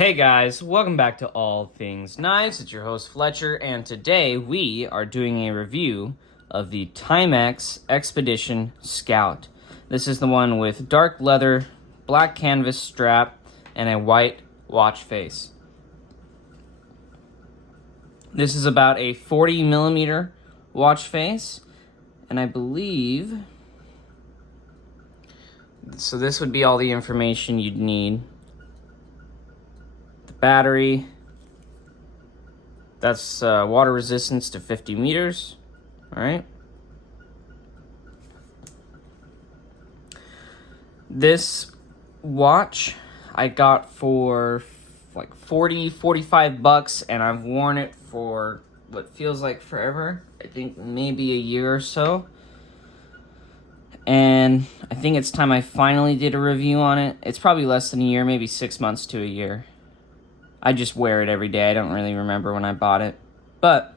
Hey guys, welcome back to All Things Knives. It's your host Fletcher, and today we are doing a review of the Timex Expedition Scout. This is the one with dark leather, black canvas strap, and a white watch face. This is about a 40 millimeter watch face, and I believe, so this would be all the information you'd need. Battery, that's water resistance to 50 meters. All right. This watch I got for like 45 bucks, and I've worn it for what feels like forever. I think maybe a year or so. And I think it's time I finally did a review on it. It's probably less than a year, maybe 6 months to a year. I just wear it every day. I don't really remember when I bought it. But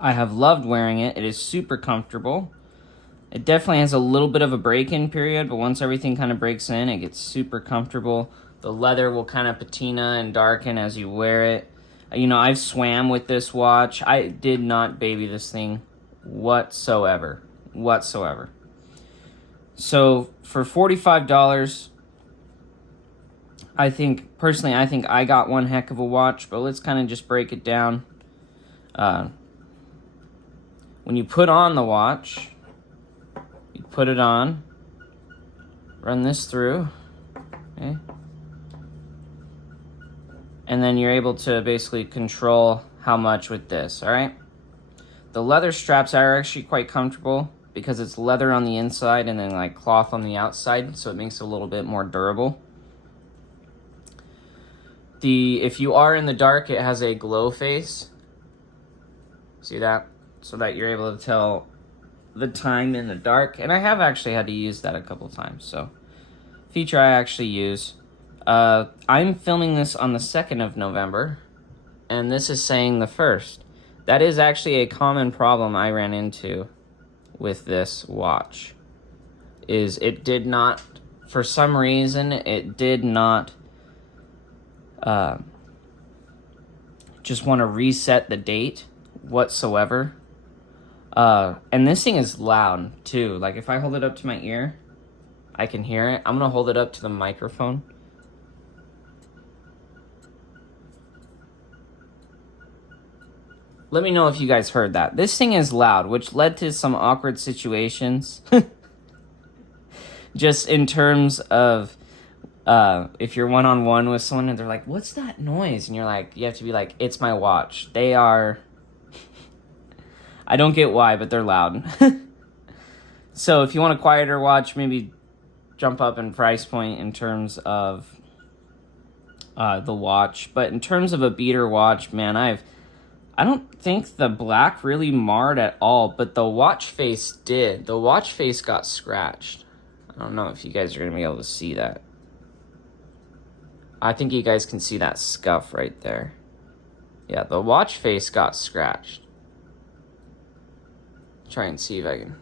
I have loved wearing it. It is super comfortable. It definitely has a little bit of a break-in period, but once everything kind of breaks in, it gets super comfortable. The leather will kind of patina and darken as you wear it. You know, I've swam with this watch. I did not baby this thing whatsoever. So for $45, I think I got one heck of a watch, but let's kind of just break it down. When you put on the watch, you put it on, run this through, okay? And then you're able to basically control how much with this, all right? The leather straps are actually quite comfortable because it's leather on the inside and then like cloth on the outside, so it makes it a little bit more durable. If you are in the dark, it has a glow face. See that? So that you're able to tell the time in the dark. And I have actually had to use that a couple times. So, feature I actually use. I'm filming this on the 2nd of November. And this is saying the 1st. That is actually a common problem I ran into with this watch. Is it did not, for some reason, it did not just want to reset the date whatsoever. And this thing is loud too. Like if I hold it up to my ear, I can hear it. I'm gonna hold it up to the microphone. Let me know if you guys heard that. This thing is loud, which led to some awkward situations. Just in terms of if you're one-on-one with someone and they're like, what's that noise? And you're like, you have to be like, it's my watch. They are, I don't get why, but they're loud. So if you want a quieter watch, maybe jump up in price point in terms of the watch. But in terms of a beater watch, man, I don't think the black really marred at all, but the watch face did. The watch face got scratched. I don't know if you guys are going to be able to see that. I think you guys can see that scuff right there. Yeah, the watch face got scratched. Try and see if I can.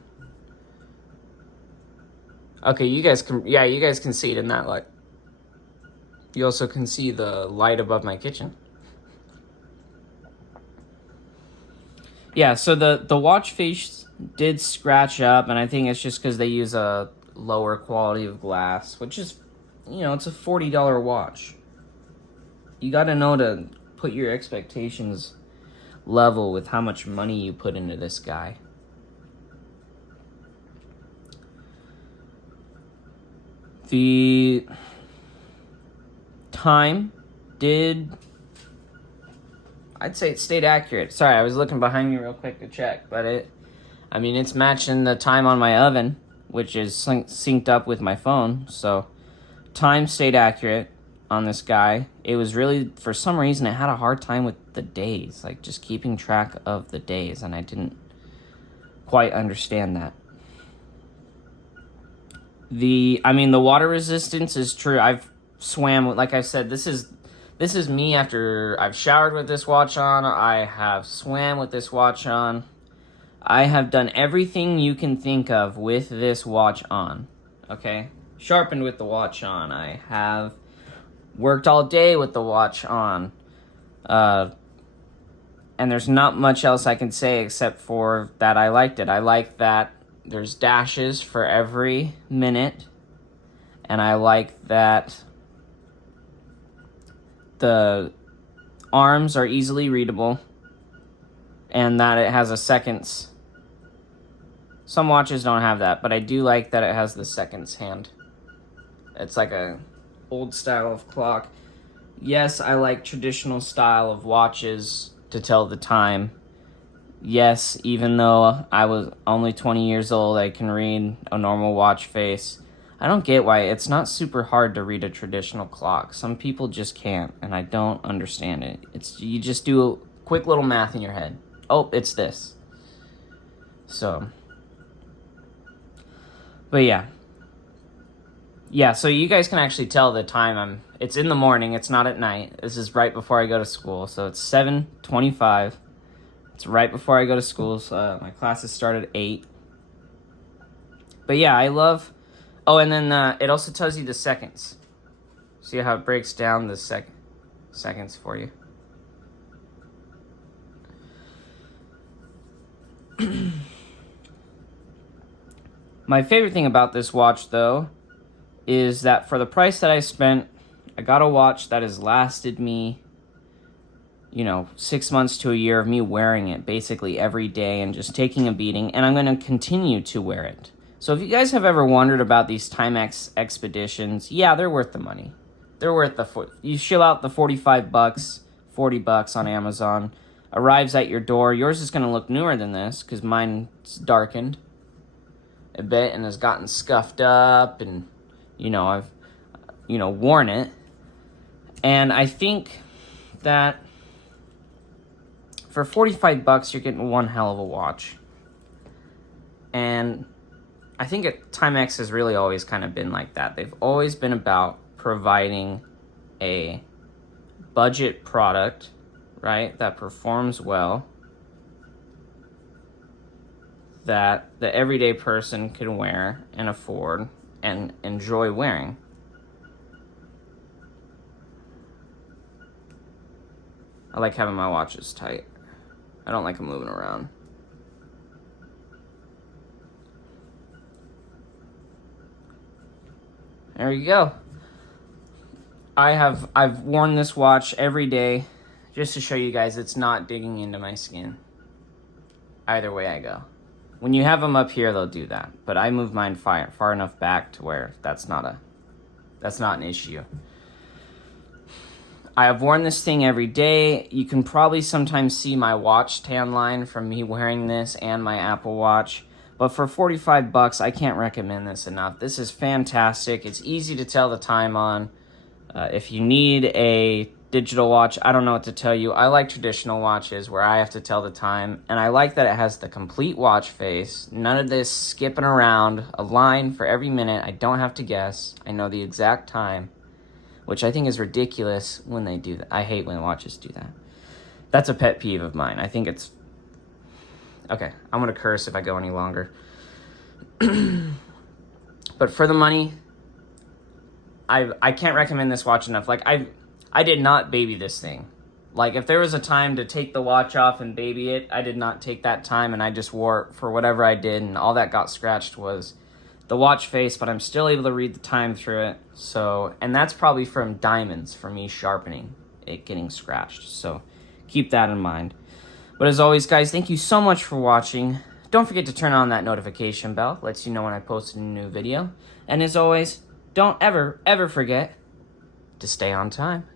Okay, you guys can see it in that light. You also can see the light above my kitchen. Yeah, so the watch face did scratch up, and I think it's just because they use a lower quality of glass, which is, you know, it's a $40 watch. You got to know to put your expectations level with how much money you put into this guy. The time I'd say it stayed accurate. Sorry, I was looking behind me real quick to check, but it's matching the time on my oven, which is synced up with my phone, so time stayed accurate on this guy. It was really, for some reason, it had a hard time with the days, like just keeping track of the days, and I didn't quite understand that. The water resistance is true. I've swam with, like I said, this is me after I've showered with this watch on. I have swam with this watch on. I have done everything you can think of with this watch on, okay? Sharpened with the watch on. I have Worked all day with the watch on. And there's not much else I can say except for that I liked it. I like that there's dashes for every minute. And I like that the arms are easily readable. And that it has a seconds. Some watches don't have that, but I do like that it has the seconds hand. It's like a old style of clock. Yes, I like traditional style of watches to tell the time. Yes, even though I was only 20 years old, I can read a normal watch face. I don't get why it's not super hard to read a traditional clock. Some people just can't, and I don't understand it. You just do a quick little math in your head. Oh, it's this. So, but yeah. Yeah, so you guys can actually tell the time it's in the morning, it's not at night. This is right before I go to school. So it's 7:25. It's right before I go to school. So my classes start at 8. But yeah, I love... Oh, and then it also tells you the seconds. See how it breaks down the seconds for you. My favorite thing about this watch, though, is that for the price that I spent, I got a watch that has lasted me, 6 months to a year of me wearing it basically every day and just taking a beating, and I'm going to continue to wear it. So if you guys have ever wondered about these Timex Expeditions, yeah, they're worth the money. They're worth you shell out the $45, $40 on Amazon, arrives at your door. Yours is going to look newer than this because mine's darkened a bit and has gotten scuffed up, and I've worn it. And I think that for $45 you're getting one hell of a watch. And I think Timex has really always kind of been like that. They've always been about providing a budget product, right, that performs well, that the everyday person can wear and afford and enjoy wearing. I like having my watches tight. I don't like them moving around. There you go. I've worn this watch every day just to show you guys it's not digging into my skin. Either way I go. When you have them up here, they'll do that. But I move mine far enough back to where that's not an issue. I have worn this thing every day. You can probably sometimes see my watch tan line from me wearing this and my Apple Watch. But for $45, I can't recommend this enough. This is fantastic. It's easy to tell the time on. If you need a digital watch, I don't know what to tell you. I like traditional watches where I have to tell the time. And I like that it has the complete watch face. None of this skipping around. A line for every minute. I don't have to guess. I know the exact time. Which I think is ridiculous when they do that. I hate when watches do that. That's a pet peeve of mine. I think it's... Okay, I'm going to curse if I go any longer. But for the money, I can't recommend this watch enough. Like, I did not baby this thing. Like, if there was a time to take the watch off and baby it, I did not take that time, and I just wore it for whatever I did, and all that got scratched was the watch face, but I'm still able to read the time through it. So, and that's probably from diamonds, from me sharpening it getting scratched. So keep that in mind. But as always, guys, thank you so much for watching. Don't forget to turn on that notification bell. Lets you know when I post a new video. And as always, don't ever, ever forget to stay on time.